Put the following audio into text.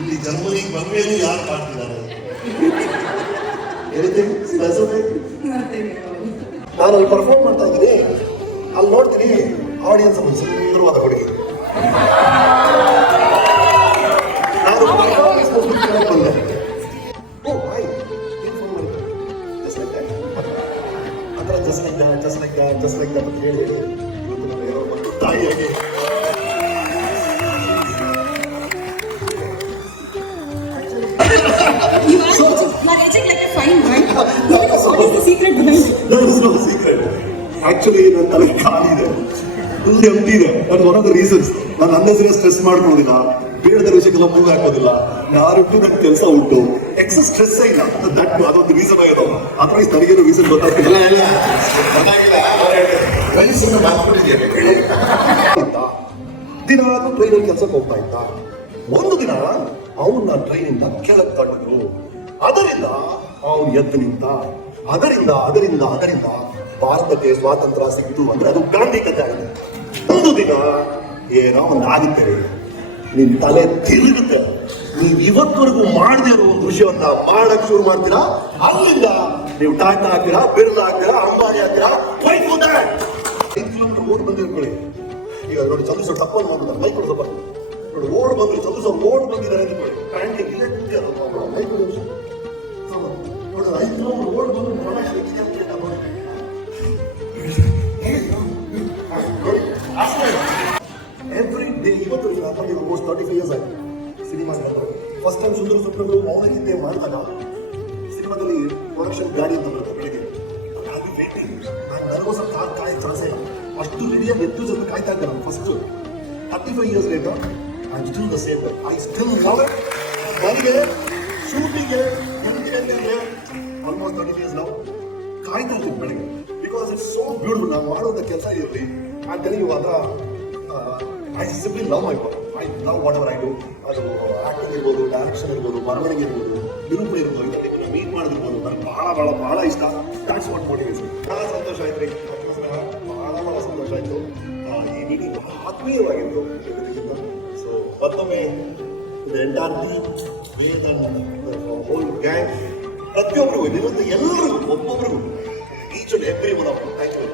ಇಲ್ಲಿ ಜರ್ಮನಿಗೆ ಬಂದ್ಮೇಲೆ ಯಾರು ಮಾಡ್ತಿದ್ದಾರೆ? ನಾನು ಅಲ್ಲಿ ಪರ್ಫಾರ್ಮ್ ಮಾಡ್ತಾ ಇದ್ದೀನಿ, ಅಲ್ಲಿ ನೋಡ್ತೀನಿ ಆಡಿಯನ್ಸ್ ಒಂದು ಸುಂದರವಾದ ಹುಡುಗಿ. ನಾನು ಬಂದೆ, just like that ಅಂತ ಹೇಳಿ ತಾಯಿಯಾಗಿ ಆಕ್ಚುಲಿ ನನ್ನ ತಲೆ ಖಾಲಿ ಇದೆ, ಫುಲ್ ಎಂಟಿ ಇದೆ. That one of the reasons. ನಾನು ಅನ್ನೆಸರಿ ಸ್ಟ್ರೆಸ್ ಮಾಡ್ಕೊಳ್ಳೋದಿಲ್ಲ, ಬೇಡದ ವಿಷಯಕ್ಕೆಲ್ಲ ಮೂವ್ ಹಾಕೋದಿಲ್ಲ, ಯಾರಿಗೂ ನನ್ನ ಕೆಲಸ ಉಂಟು, ಎಕ್ಸಸ್ ಸ್ಟ್ರೆಸ್ ಇಲ್ಲ. ದಟ್ ಅದೊಂದು ರೀಸನ್ ಆಗಿದೆ. ಅಥವಾ ತನಗೇನು ರೀಸನ್ ಗೊತ್ತಾಗ್ತಿಲ್ಲ. ದಿನಾಲು ಟ್ರೈನಲ್ಲಿ ಕೆಲಸಕ್ಕೆ ಹೋಗ್ತಾ ಇದ್ದ. ಒಂದು ದಿನ ಅವನ್ನ ಟ್ರೈನಿಂದ ಕೆಳಗೆ ತಳ್ಳಿದ್ರು. ಅದರಿಂದ ಅವನು ಎದ್ದು ನಿಂತ. ಅದರಿಂದ ಭಾರತಕ್ಕೆ ಸ್ವಾತಂತ್ರ್ಯ ಸಿಕ್ತು ಅಂದ್ರೆ ಅದು ಗಾಂಧಿ ಕಥೆ ಆಗಿದೆ. ಒಂದು ದಿನ ಏನೋ ಒಂದು ಆಗುತ್ತೆ, ನಿಮ್ ತಲೆ ತಿರುಗುತ್ತೆ. ನೀವು ಇವತ್ತವರೆಗೂ ಮಾಡದೇ ಇರೋ ಒಂದು ವಿಷಯವನ್ನ ಮಾಡಕ್ ಶುರು ಮಾಡ್ತೀರಾ. ಅಲ್ಲಿಂದ ನೀವು ಟಾಟಾ ಹಾಕ್ತೀರಾ, ಬಿರ್ಲಾ ಹಾಕ್ತೀರಾ, ಅಂಬಾನಿ ಹಾಕ್ತೀರಾ. 5 ಕಿಲೋಮೀಟರ್ ಓಡ್ ಬಂದಿರ್ಕೊಳ್ಳಿ. ಈಗ ನೋಡಿ ಚಂದ್ರ ತಪ್ಪನ್ನು ಮಾಡ್ಬಿಡ್ತಾರೆ, ಬೈಕ್ ಸ್ವಲ್ಪ ನೋಡಿ ಓಡ್ ಬಂದ್ರು, ಚಂದ್ರ ಓಡ್ ಬಂದಿದ್ದಾರೆ ಅಂದ್ಕೊಳ್ಳಿ. ಪ್ಯಾಂಟ್ ಬೈಕ್ ನೋಡಿ 5 ಕಿಲೋಮೀಟರ್ ಓಡ್ ಬಂದು ಎವ್ರಿ ಡೇ. ಇವತ್ತು ಆಲ್ಮೋಸ್ಟ್ 35 years ಆಗಿದೆ ಸಿನಿಮಾ. ಫಸ್ಟ್ ಟೈಮ್ ಸುಂದರ ಸ್ವಪ್ನಗಳು ಮೌನಗೀತೆ ಮಾಡಿದಾಗ ಸಿನಿಮಾದಲ್ಲಿ ಪ್ರೊಡಕ್ಷನ್ ಗಾಡಿ ಅಂತ ಬರುತ್ತೆ ಬೆಳಿಗ್ಗೆ. ಅದು ವೇಟಿಂಗ್. ನಾನು ನನಗೋಸ್ಕರ ಕಾಯಿ ಚಾನ್ಸ್ ಇಲ್ಲ. ಅಷ್ಟು ರೆಡಿಯಾಗಿ ಎದ್ದು ಜೊತೆ ಕಾಯ್ತಾ ಇದ್ದೆ ನಾನು. First 35 years later I am still the same. I still love it. ನನಗೆ ಶೂಟಿಂಗ್ಗೆ ಆಲ್ಮೋಸ್ಟ್ 30 years ನಾವು ಕಾಯ್ತಾ ಇರ್ತೀವಿ ಬೆಳಿಗ್ಗೆ. Because it's so beautiful. ನಾವು ಮಾಡುವಂಥ ಕೆಲಸ ಇರಲಿ. ಐ ಟೆಲಿಂಗ್ ಯು ಅದರ I simply love my work. I love what ever I do. ಅದು ಆಕ್ಟಿಂಗ್ ಇರ್ಬೋದು, ಡೈರೆಕ್ಷನ್ ಇರ್ಬೋದು, ಬರವಣಿಗೆ ಇರ್ಬೋದು, ನಿರೂಪಣೆ ಇರ್ಬೋದು, ಇದನ್ನು ಮೀಟ್ ಮಾಡೋದಿರ್ಬೋದು. ನನಗೆ ಭಾಳ ಇಷ್ಟ. That's what motivates. ಭಾಳ ಸಂತೋಷ ಆಯ್ತು ರೀ. ಭಾಳ ಸಂತೋಷ ಆಯಿತು. ಈ ಮೀಟಿಂಗ್ ಬಹಳ ಆತ್ಮೀಯವಾಗಿತ್ತು ಜೊತೆಗಿಂತ. ಸೊ ಮತ್ತೊಮ್ಮೆ entire team, Vedan, whole gang, ಪ್ರತಿಯೊಬ್ಬರಿಗೂ ನಿರಂತರ ಎಲ್ಲರಿಗೂ ಒಬ್ಬೊಬ್ಬರಿಗೂ each and every one of thank you.